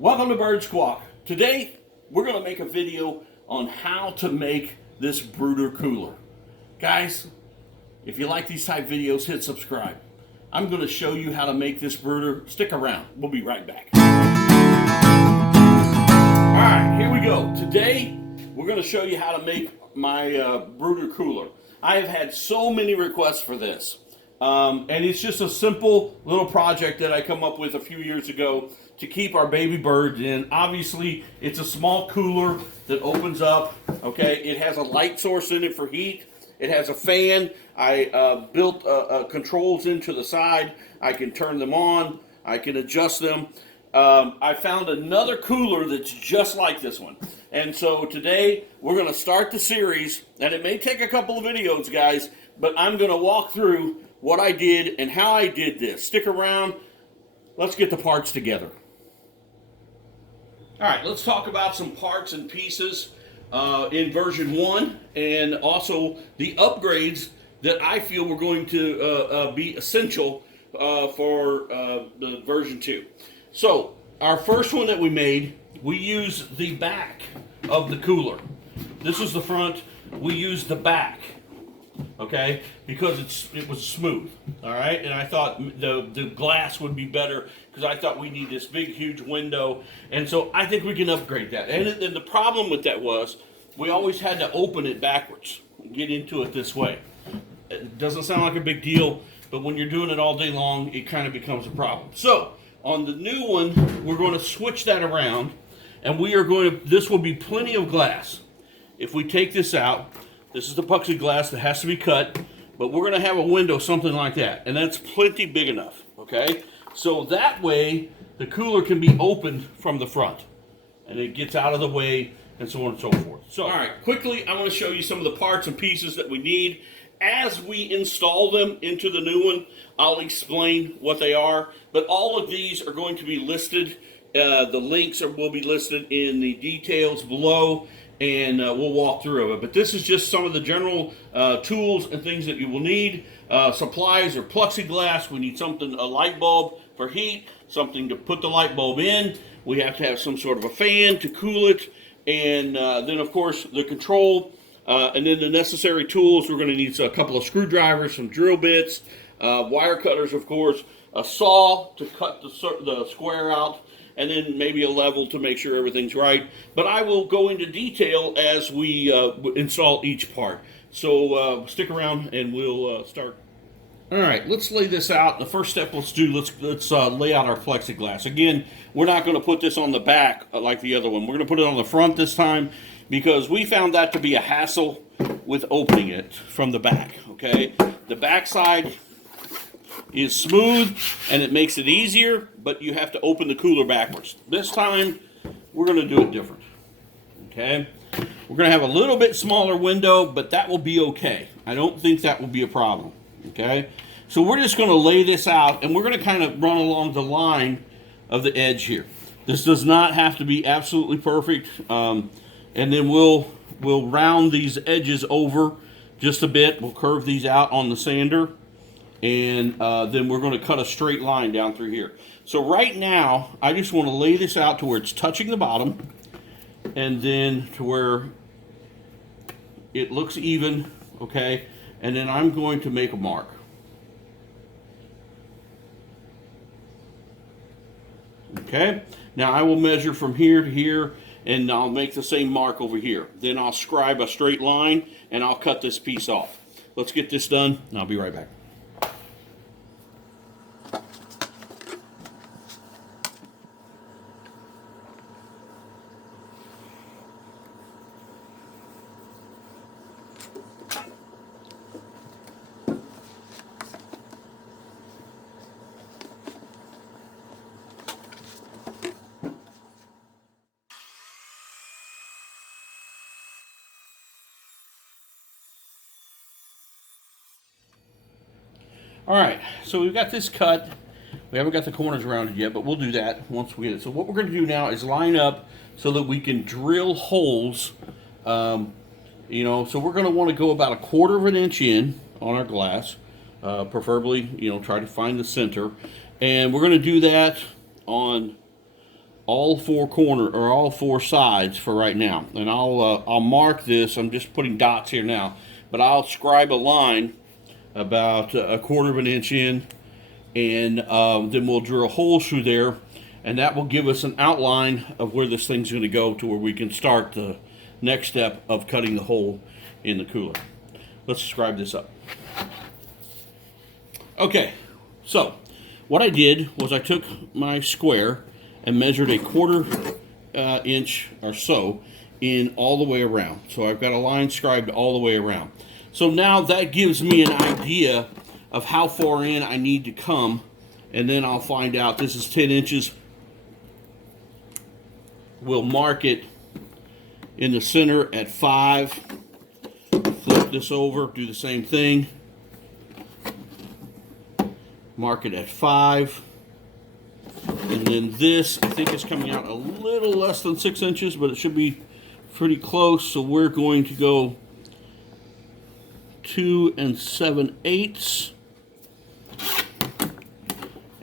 Welcome to Bird Squawk. Today, we're going to make a video on how to make this Brooder cooler. Guys, if you like these type videos, hit subscribe. I'm going to show you how to make this Brooder. Stick around. We'll be right back. Alright, here we go. Today, we're going to show you how to make my Brooder cooler. I have had so many requests for this. And it's just a simple little project that I come up with a few years ago to keep our baby birds in. Obviously, it's a small cooler that opens up, okay? It has a light source in it for heat. It has a fan. I built controls into the side. I can turn them on. I can adjust them. I found another cooler that's just like this one. And so today, we're going to start the series, and it may take a couple of videos, guys, but I'm going to walk through what I did and how I did this. Stick around. Let's get the parts together. All right, let's talk about some parts and pieces in version 1 and also the upgrades that I feel were going to be essential for the version 2. So, our first one that we made, we used the back of the cooler. This is the front. We used the back. Okay, because it was smooth, all right, and I thought the glass would be better because I thought we need this big, huge window, and so I think we can upgrade that. And the problem with that was we always had to open it backwards, get into it this way. It doesn't sound like a big deal, but when you're doing it all day long, it kind of becomes a problem. So on the new one, we're going to switch that around, and we are going to. This will be plenty of glass. If we take this out. This is the plexiglass that has to be cut, but we're going to have a window, something like that, and that's plenty big enough, okay? So that way, the cooler can be opened from the front, and it gets out of the way, and so on and so forth. So, all right, quickly, I want to show you some of the parts and pieces that we need. As we install them into the new one, I'll explain what they are, but all of these are going to be listed. The links will be listed in the details below, and we'll walk through it. But this is just some of the general tools and things that you will need. Supplies are plexiglass. We need something, a light bulb for heat, something to put the light bulb in. We have to have some sort of a fan to cool it. And then, of course, the control. And then the necessary tools. We're going to need a couple of screwdrivers, some drill bits, wire cutters, of course, a saw to cut the square out, and then maybe a level to make sure everything's right. But I will go into detail as we install each part. So stick around and we'll start. All right, let's lay this out. The first step let's lay out our plexiglass. Again, we're not going to put this on the back like the other one. We're going to put it on the front this time because we found that to be a hassle with opening it from the back, okay? The back side is smooth and it makes it easier, but you have to open the cooler backwards. This time, we're going to do it different, okay? We're going to have a little bit smaller window, but that will be okay. I don't think that will be a problem, okay? So we're just going to lay this out, and we're going to kind of run along the line of the edge here. This does not have to be absolutely perfect, and then we'll round these edges over just a bit. We'll curve these out on the sander. And then we're going to cut a straight line down through here. So right now, I just want to lay this out to where it's touching the bottom, and then to where it looks even, okay? And then I'm going to make a mark. Okay? Now I will measure from here to here, and I'll make the same mark over here. Then I'll scribe a straight line, and I'll cut this piece off. Let's get this done, and I'll be right back. All right, so we've got this cut. We haven't got the corners rounded yet, but we'll do that once we get it. So what we're going to do now is line up so that we can drill holes. So we're going to want to go about 1/4 of an inch in on our glass, preferably, try to find the center. And we're going to do that on all four sides for right now. And I'll mark this. I'm just putting dots here now, but I'll scribe a line about a quarter of an inch in, and then we'll drill holes through there, and that will give us an outline of where this thing's going to go to where we can start the next step of cutting the hole in the cooler. Let's scribe this up. Okay, so what I did was I took my square and measured a quarter inch or so in all the way around. So I've got a line scribed all the way around. So now that gives me an idea of how far in I need to come, and then I'll find out. This is 10 inches. We'll mark it in the center at 5. Flip this over, do the same thing. Mark it at 5. And then this, I think it's coming out a little less than 6 inches, but it should be pretty close. So we're going to go 2 7/8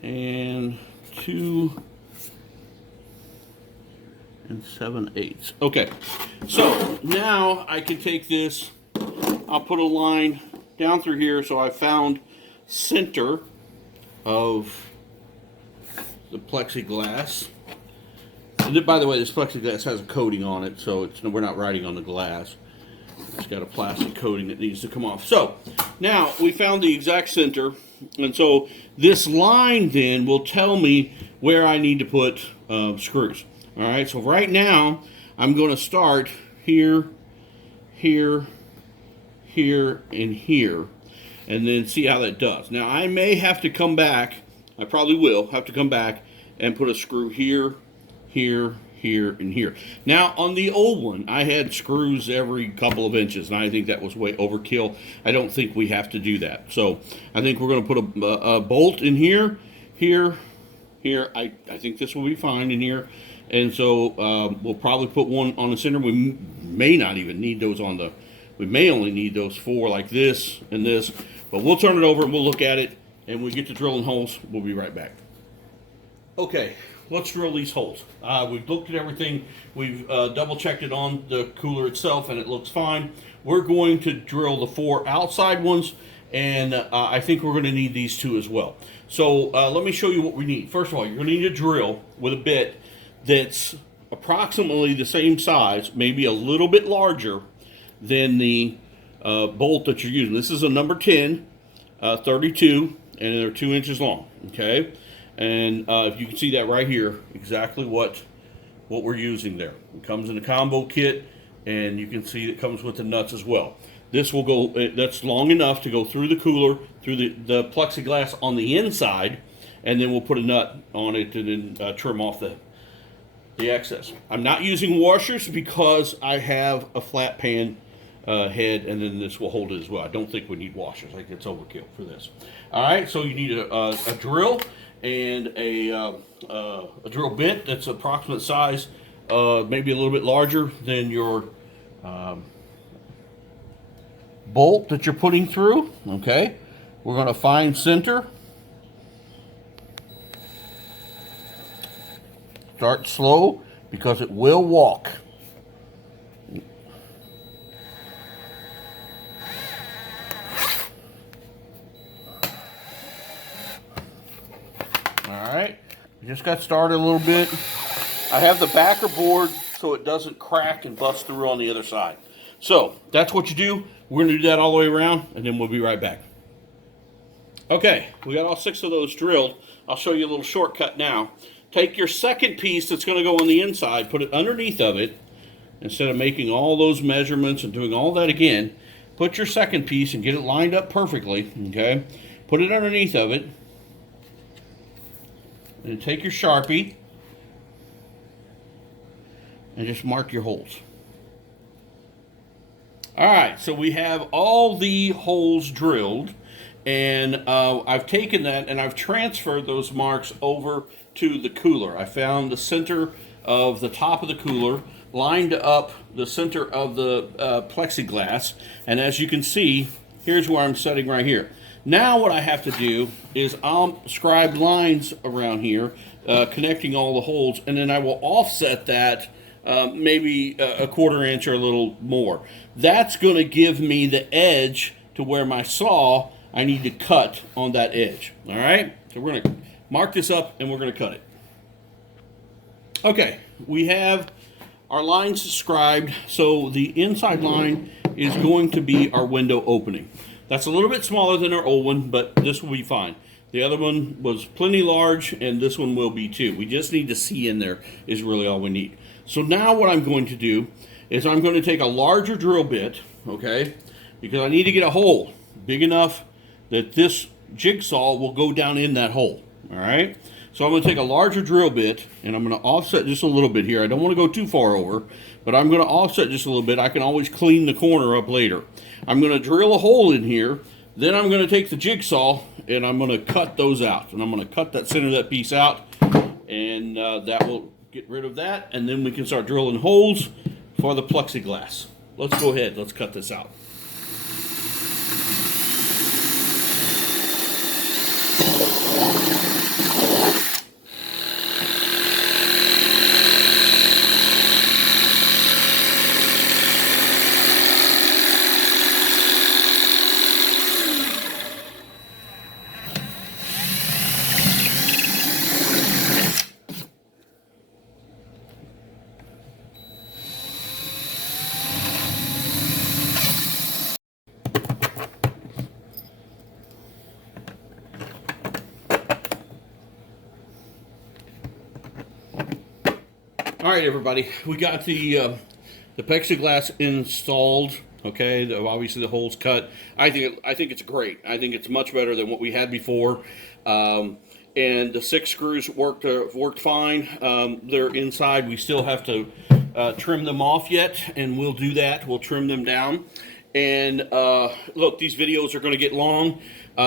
and 2 7/8. Okay, so now I can take this, I'll put a line down through here, so I found center of the plexiglass. And then, by the way, this plexiglass has a coating on it, so we're not writing on the glass. It's got a plastic coating that needs to come off. So now we found the exact center, and so this line then will tell me where I need to put screws. All right, so right now I'm going to start here, here, here, and here, and then see how that does. Now I may have to come back, I probably will have to come back and put a screw here, here, here, and here. Now on the old one, I had screws every couple of inches, and I think that was way overkill. I don't think we have to do that. So I think we're going to put a bolt in here, here, here. I think this will be fine in here. And so we'll probably put one on the center. We may not even need those on the, we may only need those 4 like this and this, but we'll turn it over and we'll look at it, and we get to drilling holes. We'll be right back. Okay, let's drill these holes. We've looked at everything. We've double checked it on the cooler itself, and it looks fine. We're going to drill the 4 outside ones, and I think we're going to need these 2 as well. So let me show you what we need. First of all, you're going to need a drill with a bit that's approximately the same size, maybe a little bit larger than the bolt that you're using. This is a number 10, 32, and they're 2 inches long, okay? And if you can see that right here, exactly what we're using there. It comes in a combo kit, and you can see it comes with the nuts as well. This will go, that's long enough to go through the cooler, through the plexiglass on the inside, and then we'll put a nut on it and then trim off the excess. I'm not using washers because I have a flat pan head, and then this will hold it as well. I don't think we need washers. I think it's overkill for this. All right, so you need a drill and a drill bit that's approximate size, maybe a little bit larger than your bolt that you're putting through. Okay, we're going to find center. Start slow because it will walk. Alright, just got started a little bit. I have the backer board so it doesn't crack and bust through on the other side. So that's what you do. We're going to do that all the way around, and then we'll be right back. Okay, we got all 6 of those drilled. I'll show you a little shortcut now. Take your second piece that's going to go on the inside, put it underneath of it. Instead of making all those measurements and doing all that again, put your second piece and get it lined up perfectly, okay? Put it underneath of it. And take your Sharpie and just mark your holes. Alright, so we have all the holes drilled, and I've taken that and I've transferred those marks over to the cooler. I found the center of the top of the cooler, lined up the center of the plexiglass, and as you can see, here's where I'm setting right here. Now what I have to do is I'll scribe lines around here, connecting all the holes, and then I will offset that maybe a 1/4 inch or a little more. That's going to give me the edge to where my saw, I need to cut on that edge. All right, so we're going to mark this up and we're going to cut it. Okay, we have our lines scribed, so the inside line is going to be our window opening. That's a little bit smaller than our old one, but this will be fine. The other one was plenty large, and this one will be too. We just need to see in there is really all we need. So now what I'm going to do is I'm going to take a larger drill bit, okay, because I need to get a hole big enough that this jigsaw will go down in that hole, all right? So I'm going to take a larger drill bit, and I'm going to offset just a little bit here. I don't want to go too far over, but I'm going to offset just a little bit. I can always clean the corner up later. I'm going to drill a hole in here. Then I'm going to take the jigsaw, and I'm going to cut those out. And I'm going to cut that center of that piece out, and that will get rid of that. And then we can start drilling holes for the plexiglass. Let's go ahead. Let's cut this out. All right, everybody, we got the plexiglass installed. Okay, obviously the holes cut. I think it's great. I think it's much better than what we had before. And the 6 screws worked fine. They're inside. We still have to trim them off yet, and we'll do that. We'll trim them down. And look, these videos are going to get long.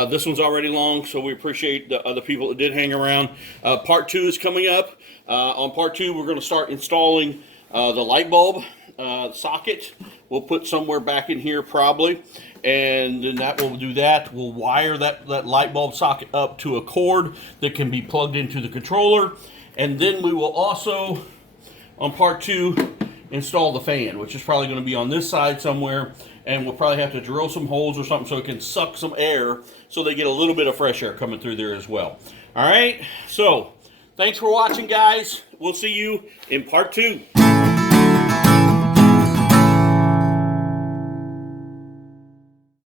This one's already long, so we appreciate the other people that did hang around. Part 2 is coming up. On part 2, we're going to start installing the light bulb socket. We'll put somewhere back in here probably, and then that will do that. We'll wire that light bulb socket up to a cord that can be plugged into the controller, and then we will also, on part 2, install the fan, which is probably going to be on this side somewhere, and we'll probably have to drill some holes or something so it can suck some air so they get a little bit of fresh air coming through there as well. All right, so thanks for watching, guys. We'll see you in part 2.